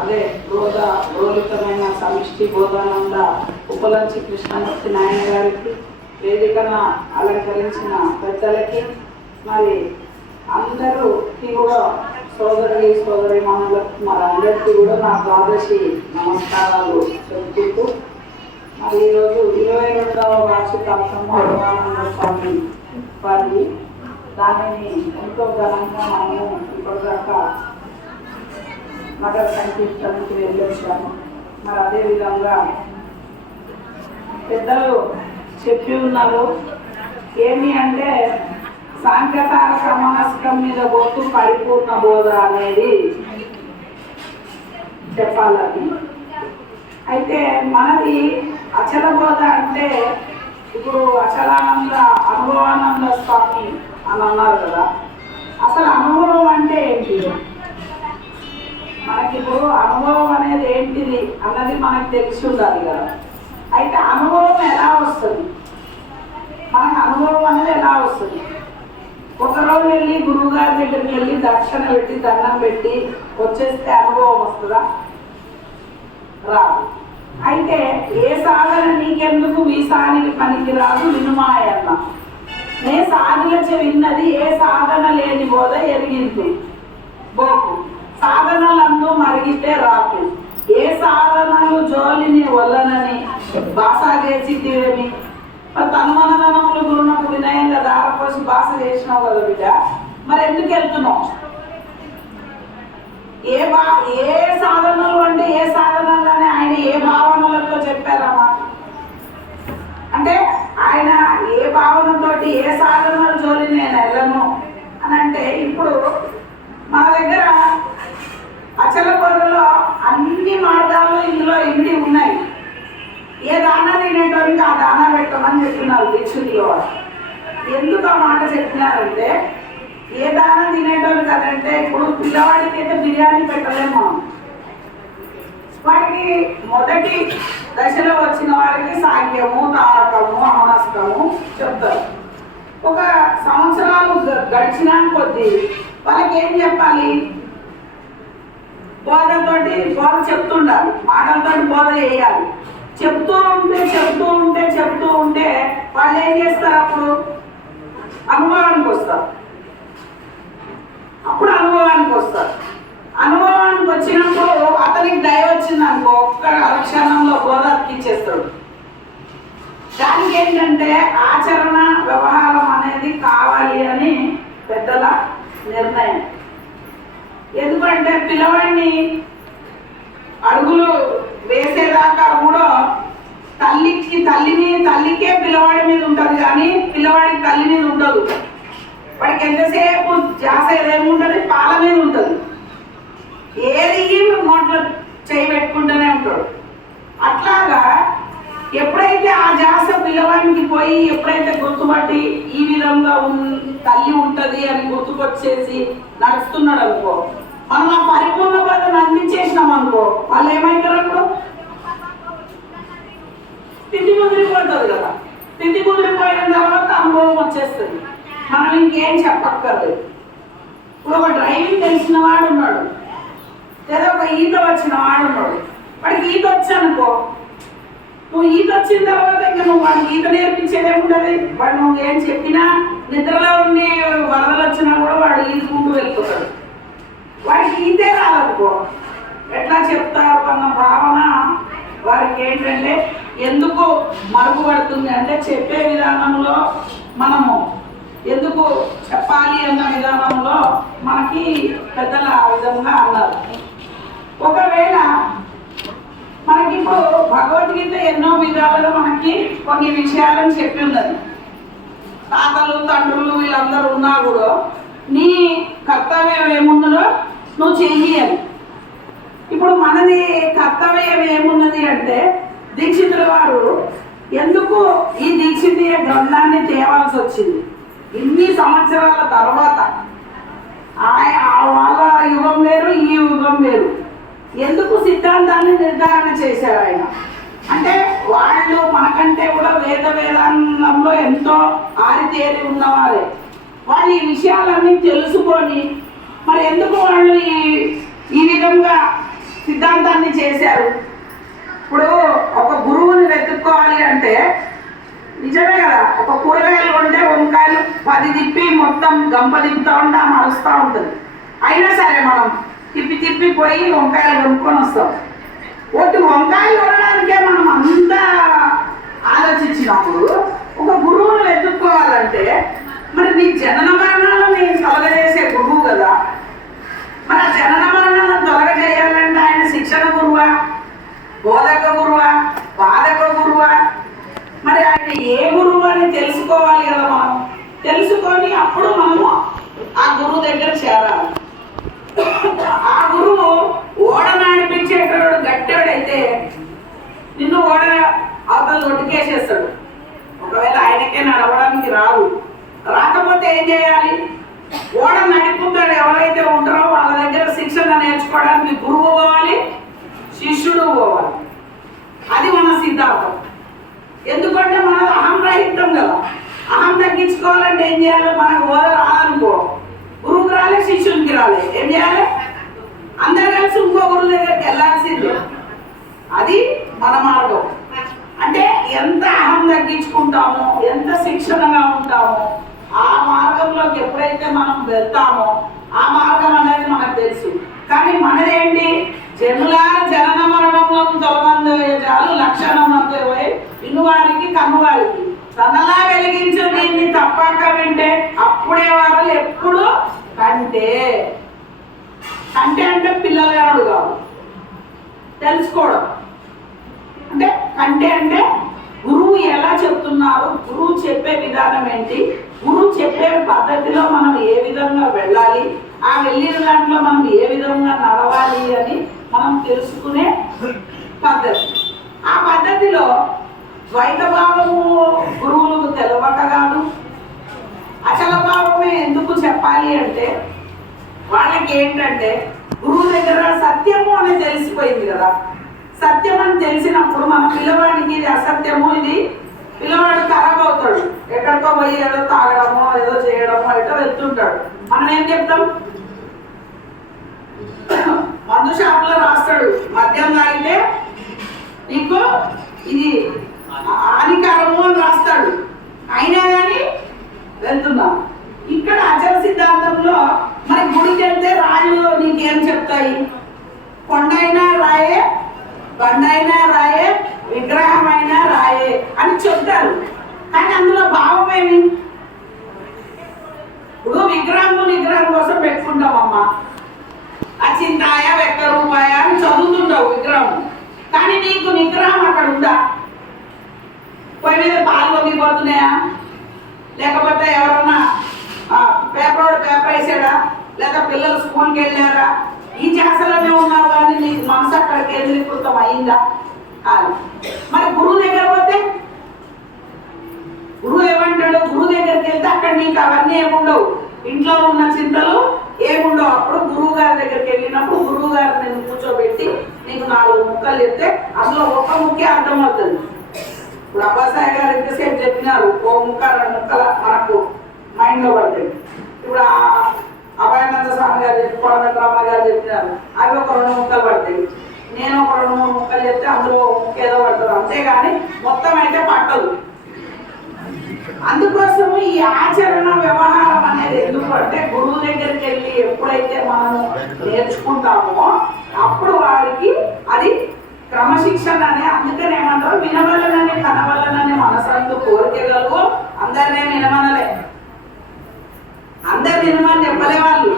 అదే బోధ బోధితమైన సమిష్టి బోధానంద ఉపలంచి కృష్ణమూర్తి నాయన గారికి వేదికన అలంకరించిన పెద్దలకి మరి అందరూకి కూడా సోదరి సోదరి మనులకు మరి అందరికీ కూడా నా ద్వాదశి నమస్కారాలు చెబుతూ మరి ఈరోజు ఇరవై రెండవ వార్షిక భగవానంద స్వామి వారి దానిని ఎంతో ఘనంగా మనము ఇప్పటిదాకా నగర సంకీర్తనకి వెళ్ళొచ్చాము మరి అదేవిధంగా పెద్దలు చెప్పి ఉన్నారు. ఏమి అంటే సాంకేతాల సమాస్కం మీద పోతూ పరిపూర్ణ బోధ అనేది చెప్పాలని. అయితే మనది అచల బోధ అంటే ఇప్పుడు అచలానంద అనుభవానంద స్వామి అని అన్నారు కదా. అసలు అనుభవం అంటే ఏంటి ఏంటిది అన్నది మనకు తెలిసి ఉండాలి కదా. అయితే అనుభవం ఎలా వస్తుంది? మనకు అనుభవం అనేది ఎలా వస్తుంది? ఒకరోజు వెళ్ళి గురువుగారి దగ్గరికి వెళ్ళి దక్షిణ పెట్టి దండం పెట్టి వచ్చేస్తే అనుభవం వస్తుందా? రాదు. అయితే ఏ సాధన నీకెందుకు? వీసానికి పనికి రాదు వినుమాయన్న. నే సాధనచ విన్నది ఏ సాధన లేని బోధ ఎరిగింది. బోకు. సాధనలందు మరిగితే రాకు. ఏ సాధనము జోలిని వల్లనని భాష చేసిద్దేమి మరి తన్మనదనములు గురునకు వినయంగా దారపోసి బాస చేసినావు కదా బిడ్డ. మరి ఎందుకు వెళ్తున్నావు? ఏ బా ఏ సాధనలు అంటే ఏ సాధనలని ఆయన ఏ భావనలతో చెప్పారమ్మా? అంటే ఆయన ఏ భావనతోటి ఏ సాధనలు జోలి నేను వెళ్ళను. అని అంటే ఇప్పుడు మన దగ్గర అచల పొరలో అన్ని మార్గాలు ఇందులో ఇమిడి ఉన్నాయి ఏ దానా తినేటోనికి ఆ దానా పెట్టమని చెప్తున్నారు ఎందుకు ఆ మాట చెప్పినారంటే ఏ దానం తినేటోళ్ళు కదంటే ఇప్పుడు పిల్లవాడికి అయితే బిర్యానీ పెట్టలేము. వాడికి మొదటి దశలో వచ్చిన వారికి సాంఖ్యము తారకము అమనస్కము చెప్తారు. ఒక సంవత్సరాలు గడిచినా కొద్దీ వాళ్ళకి ఏం చెప్పాలి? బోధతోటి బోధ చెప్తుండాలి మాటలతోటి బోధ చేయాలి. చెప్తూ ఉంటే చెప్తూ ఉంటే చెప్తూ ఉంటే వాళ్ళు ఏం చేస్తారు అప్పుడు? అనుభవానికి వస్తారు. అప్పుడు అనుభవానికి వస్తారు. అనుభవానికి వచ్చినప్పుడు అతనికి దయ వచ్చింది అనుకో ఒక్క అరక్షణంలో బోధ అతికిచ్చేస్తాడు దానికి ఏంటంటే ఆచరణ వ్యవహారం అనేది కావాలి అని పెద్దల నిర్ణయం. ఎందుకంటే పిల్లవాడిని అడుగులు వేసేదాకా కూడా తల్లికి తల్లిని తల్లికే పిల్లవాడి మీద ఉంటుంది కానీ పిల్లవాడికి తల్లి మీద ఉండదు. వాడికి ఎంతసేపు జాస ఏదేముంటుంది పాల మీద ఉంటుంది. ఏది నోట్లో చేయి పెట్టుకుంటూనే ఉంటాడు. అట్లాగా ఎప్పుడైతే ఆ జాస పిల్లవాడికి పోయి ఎప్పుడైతే గుర్తుపట్టి ఈ విధంగా తల్లి ఉంటుంది అని గుర్తుకొచ్చేసి నడుస్తున్నాడు అనుకో మనం ఆ పరిపూర్ణ బాధను అందించేసినాం అనుకో వాళ్ళు ఏమైతారు అప్పుడు తిండి ముదిరిపోతుంది కదా. తిండి ముదిరిపోయిన తర్వాత అనుభవం వచ్చేస్తుంది. మనం ఇంకేం చెప్పక్కర్లేదు. ఇప్పుడు ఒక డ్రైవింగ్ తెలిసిన వాడు ఉన్నాడు. లేదా ఒక ఈత వచ్చిన వాడు ఉన్నాడు. వాడికి ఈత వచ్చనుకో నువ్వు ఈత వచ్చిన తర్వాత ఇంకా నువ్వు వాడికి ఈత నేర్పించేదే ఉంటుంది వాడు నువ్వు ఏం చెప్పినా నిద్రలో ఉండే వరదలు వచ్చినా కూడా వాడు ఈదుకుంటూ వెళ్ళిపోతాడు. వాడికి ఈతే రాదనుకో ఎట్లా చెప్తారు అన్న భావన వారికి ఏంటంటే ఎందుకు మరుగుపడుతుంది అంటే చెప్పే విధానంలో మనము ఎందుకు చెప్పాలి అన్న విధానంలో మనకి పెద్దలు ఆ విధంగా అన్నారు. ఒకవేళ మనకి ఇప్పుడు భగవద్గీత ఎన్నో విధాలుగా మనకి కొన్ని విషయాలను చెప్పి ఉన్నది. తాతలు తండ్రులు వీళ్ళందరూ ఉన్నా కూడా నీ కర్తవ్యం ఏమున్నదో నువ్వు చెయ్యవు ఇప్పుడు మనది కర్తవ్యం ఏమున్నది అంటే దీక్షితుల వారు ఎందుకు ఈ దీక్షితీయ గ్రంథాన్ని తేవాల్సి వచ్చింది? ఇన్ని సంవత్సరాల తర్వాత ఆయ- వాళ్ళ యుగం వేరు ఈ యుగం వేరు. ఎందుకు సిద్ధాంతాన్ని నిర్ధారణ చేశారు ఆయన? అంటే వాళ్ళు మనకంటే కూడా వేద వేదాంతంలో ఎంతో ఆరితేరి ఉన్నవారే. వాళ్ళు ఈ విషయాలన్నీ తెలుసుకొని మరి ఎందుకు వాళ్ళు ఈ ఈ విధంగా సిద్ధాంతాన్ని చేశారు? ఇప్పుడు ఒక గురువుని వెతుక్కోవాలి అంటే నిజమే కదా ఒక కూరగాయలు ఉంటే వంకాయలు పది తిప్పి మొత్తం గంప తిప్పుతూ ఉంటా మరుస్తూ ఉంటుంది. అయినా సరే మనం తిప్పి తిప్పి పోయి వంకాయలు కొనుక్కొని వస్తాం. ఒకటి వంకాయలు కొనడానికే మనం అంతా ఆలోచించినప్పుడు ఒక గురువుని వెతుక్కోవాలంటే మరి నీ జనన మరణాలు నేను తొలగజేసే గురువు కదా. మరి ఆ జనన మరణాలను తొలగజేయాలంటే ఆయన శిక్షణ గురువా? బోధక గురువా? బాధక గురువా? మరి ఆయన ఏ గురువు అని తెలుసుకోవాలి కదా మనం? తెలుసుకొని అప్పుడు మనము ఆ గురువు దగ్గర చేరాలి. ఆ గురువు ఓడ నడిపించేటోడు గట్టాడైతే నిన్ను ఓడ అవతల ఒడ్డుకేసేస్తాడు ఒకవేళ ఆయనకే నడవడానికి రాదు. రాకపోతే ఏం చేయాలి? ఓడ నడుపుతాడు ఎవరైతే ఉంటారో వాళ్ళ దగ్గర శిక్షణ నేర్చుకోవడానికి గురువు పోవాలి శిష్యుడు పోవాలి. అది మన సిద్ధాంతం. ఎందుకంటే మనది అహం రహితం కదా. అహం తగ్గించుకోవాలంటే ఏం చేయాలి? మనకు ఓద రాదనుకో. గురువుకి రాలే శిష్యునికి రాలే. ఏం చేయాలి? అందరు కలిసి ఇంకో గురువు దగ్గరికి వెళ్ళాల్సింది. అది మన మార్గం. అంటే ఎంత అహం తగ్గించుకుంటామో ఎంత శిక్షణగా ఉంటామో ఆ మార్గంలోకి ఎప్పుడైతే మనం వెళ్తామో ఆ మార్గం అనేది మనకు తెలుసు. కానీ మనదేంటి? జనుల జనన మరణములను తొలమంది జాలు లక్షణం పోయి ఇన్నువారికి కన్నువారికి తనలా వెలిగించు దీన్ని తప్పక వింటే అప్పుడే వాళ్ళు ఎప్పుడు కంటే కంటే అంటే పిల్లలు ఎవడు కాదు. తెలుసుకోవడం. అంటే కంటే అంటే గురువు ఎలా చెప్తున్నారు గురువు చెప్పే విధానం ఏంటి? గురువు చెప్పే పద్ధతిలో మనం ఏ విధంగా వెళ్ళాలి? ఆ వెళ్ళిన దాంట్లో మనం ఏ విధంగా నడవాలి అని మనం తెలుసుకునే పద్ధతి. ఆ పద్ధతిలో ద్వైత భావము గురువులకు తెలవక కాదు. అచల భావమే ఎందుకు చెప్పాలి అంటే వాళ్ళకి ఏంటంటే గురువు దగ్గర సత్యము అని తెలిసిపోయింది కదా. సత్యం అని తెలిసినప్పుడు మన పిల్లవాడికి ఇది అసత్యము ఇది? పిల్లవాడు ఖరాబ్ అవుతాడు. ఎక్కడికో పోయి ఏదో తాగడమో ఏదో చేయడమో ఏదో వెళ్తుంటాడు. మనం ఏం చెప్తాం? మందు షాపులో రాస్తాడు. మద్యం తాగితే నీకు ఇది హానికరము అని రాస్తాడు. అయినా కానీ వెళ్తున్నాం. ఇక్కడ అచల సిద్ధాంతంలో మరి గుడికి వెళ్తే రాళ్ళు నీకేం చెప్తాయి? కొండ అయినా రాయే బండైనా రాయే విగ్రహమైనా రాయే అని చెప్తారు. కానీ అందులో భావం ఏమి? ఇప్పుడు విగ్రహం విగ్రహం కోసం పెట్టుకుంటామమ్మా. అచింతాయ వెక్క రూపాయ అని చదువుతుంటావు విగ్రహం. కానీ నీకు నిగ్రహం అక్కడ ఉందా? పోయి మీద పాలు పొంగిపోతున్నాయా? లేకపోతే ఎవరన్నా పేపర్ పేపర్ వేసాడా? లేదా పిల్లలు స్కూల్కి వెళ్ళారా? ఈ చేసలోనే ఉన్నారు కానీ నీకు మనసు అక్కడ కేంద్రీకృతం అయిందా? కాదు. మరి గురువు దగ్గర పోతే? గురువు ఏమంటాడు? గురువు దగ్గరికి వెళ్తే అక్కడ నీకు అవన్నీ ఏముండవు? ఇంట్లో ఉన్న చింతలు ఏముండవు? అప్పుడు గురువు గారి దగ్గరికి వెళ్ళినప్పుడు గురువు గారు నేను కూర్చోబెట్టి నీకు నాలుగు ముక్కలు చెప్తే అందులో ఒక్క ముక్కే అర్థమవుతుంది. ఇప్పుడు అబ్బాసాయి గారు ఎంతసేపు చెప్పినారు? ఓ ముక్క రెండు ముక్కల మనకు మైండ్లో ఇప్పుడు అభయానంద స్వామి గారు చెప్పి కోడమెట్రమ్మ గారు చెప్పినారు. అవి ఒక రెండు ముక్కలు పడతాయి. నేను ఒక రెండు మూడు ముక్కలు చెప్తే అందులో ముక్క ఏదో పడుతుంది అంతేగాని మొత్తం అయితే పట్టదు. అందుకోసం ఈ ఆచరణ వ్యవహారం అనేది ఎందుకంటే గురువు దగ్గరికి వెళ్ళి ఎప్పుడైతే మనము నేర్చుకుంటామో అప్పుడు వారికి అది క్రమశిక్షణ అనే అందుకని ఏమంటారు? వినవలనని కనవలనని మనసంతు కోరికలు అందరినీ వినమనలే. అందరు వినమని చెప్పలే వాళ్ళు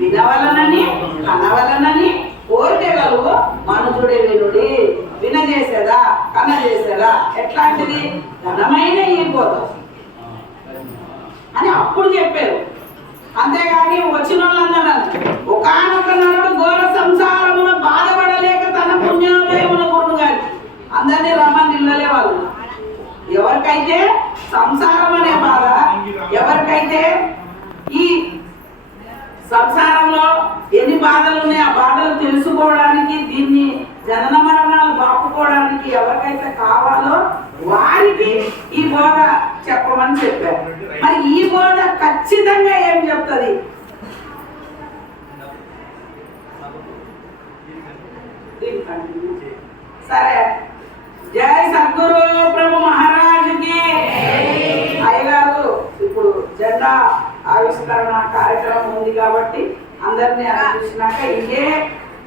వినవలనని కనవలనని కోరికగలవు మనుషుడే వినుడి వినజేసేదా కనజేసేదా? ఎట్లాంటిది? ఘనమైన ఈ పోతాం అని అప్పుడు చెప్పారు. అంతేగాని వచ్చిన వాళ్ళందరూ ఒకనొక నరుడు ఘోర సంసారమున బాధపడలేక తన పుణ్యోదయమున గురుడు కానీ అందరినీ రమ్మని నిల్లలే వాళ్ళు ఎవరికైతే సంసారం అనే బాధ ఎవరికైతే ఈ సంసారంలో ఎన్ని బాధలు ఉన్నాయి ఆ బాధలు తెలుసుకోవడానికి దీన్ని జనన మరణాలు బాపుకోవడానికి ఎవరికైతే కావాలో వారికి ఈ బోధ చెప్పమని చెప్పారు. మరి ఈ బోధ ఖచ్చితంగా ఏం చెప్తుంది? సరే. జై సద్గురు ప్రభు మహారాజుకి. అయ్యగారు ఇప్పుడు జెండా జెండా ఆవిష్కరణ కార్యక్రమం ఉంది కాబట్టి అందరినీ అది చూసినాక ఇదే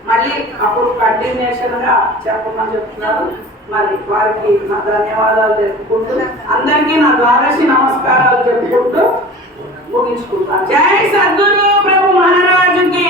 మళ్ళీ అప్పుడు కంటిన్యూషన్గా చెప్పమని చెప్తున్నారు. మరి వారికి నా ధన్యవాదాలు చెప్పుకుంటూ అందరికీ నా ద్వాదశి నమస్కారాలు చెప్పుకుంటూ ముగించుకుంటాను. జై సద్గురు ప్రభు మహారాజుకి.